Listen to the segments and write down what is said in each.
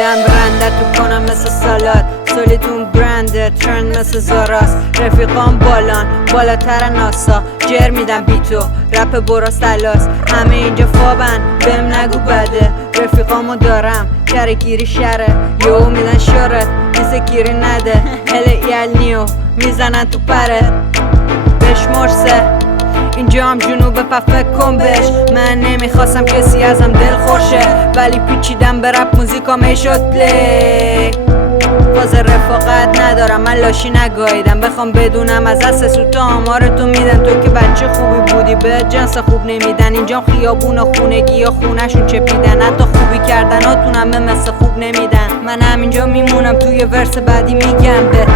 میدم رندتو کنم مثل سالاد، سولیتون برنده ترند مثل زاراست. رفیقام بالاتر ناسا، جر میدم بی تو رپ براست الاس. همه اینجا فابن بهم نگو بده، رفیقامو دارم کرگیری شره. یهو میدن شارت مثل گیری نده، هل نیو میزنن تو پره. بشمار سه اینجا هم جنوب فکر کن بهش. من نمیخواستم کسی ازم دل خورشه، ولی پیچیدم به رپ موزیکام شد پلی. فاز رفاقت ندارم من لاشی نگاهیدم، بخوام بدونم از دست سوتا آمارتو میدن. تو که بچه خوبی بودی به جنس خوب نمیدن، اینجا خیابون و خونگی یا خونهشون چپیدن. حتی خوبی کردناتونم به مثل خوب نمیدن. من همینجا میمونم توی ورس بعدی میگم به،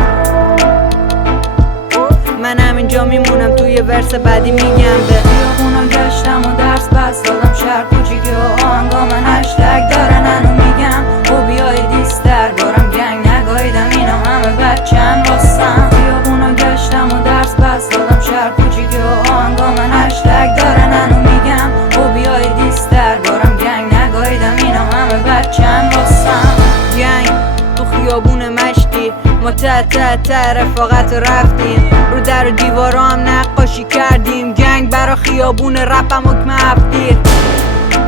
من همینجا میمونم توی ورس بعدی میگم به. خیابونو گشتم و درس بس دادم، شهر کوچیکی و آهنگا من هشتگ دارن هنو میگم خوبیای دیستر بارم گنگ نگاهیدم اینا همه بچن راستم. خیابونو گشتم و درس بس دادم، شهر کوچیکی و آهنگا من هشتگ دارن هنو میگم خوبیای دیستر بارم گنگ نگاهیدم اینا همه بچن راستم. گنگ تو خیابون مشتی ما ته رفاقت رفتیم، رو در و دیوارا هم نقاشی کردیم. گنگ برا خیابون رپم حکم هفتیر.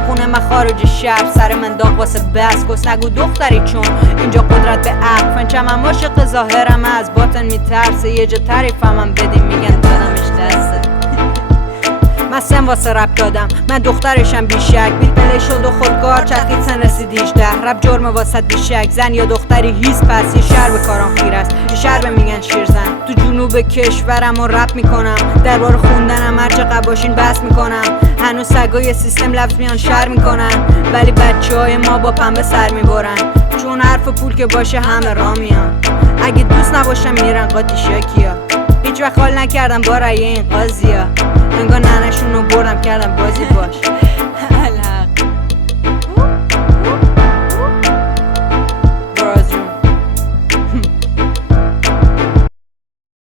خونه من خارج شهر سر من داغ واسه بس کس نگو دختری، چون اینجا قدرت به عقل فنچم هم عاشق ظاهرم از باطن میترسه. یه جا تعریفم هم بدیم میگن دادمش دسته. من سن واسه رپ دادم، من دخترشم بیشک. بیل پلی شد و خودکار چرخید سن رسید 18. رپ جرم واسه بیشک، زن یا دختری هیست پس یه شهر به کارم خیر است. یه شهر به میگن شیرزن. تو جنوب کشورم و رپ میکنم، درباره خوندنم هر چقدر باشین بس میکنم. هنوز سگای سیستم لفظ میان شهر میکنن، ولی بچه های ما با پنبه سر میبرن. چون حرف پول که باشه همه را میان، اگه دوست نباشم میرن قاطی شاکیا. هیچ وقت حال نکردم با رأی این قاضیا، انگار ننشون رو بردم کردم بازی باش.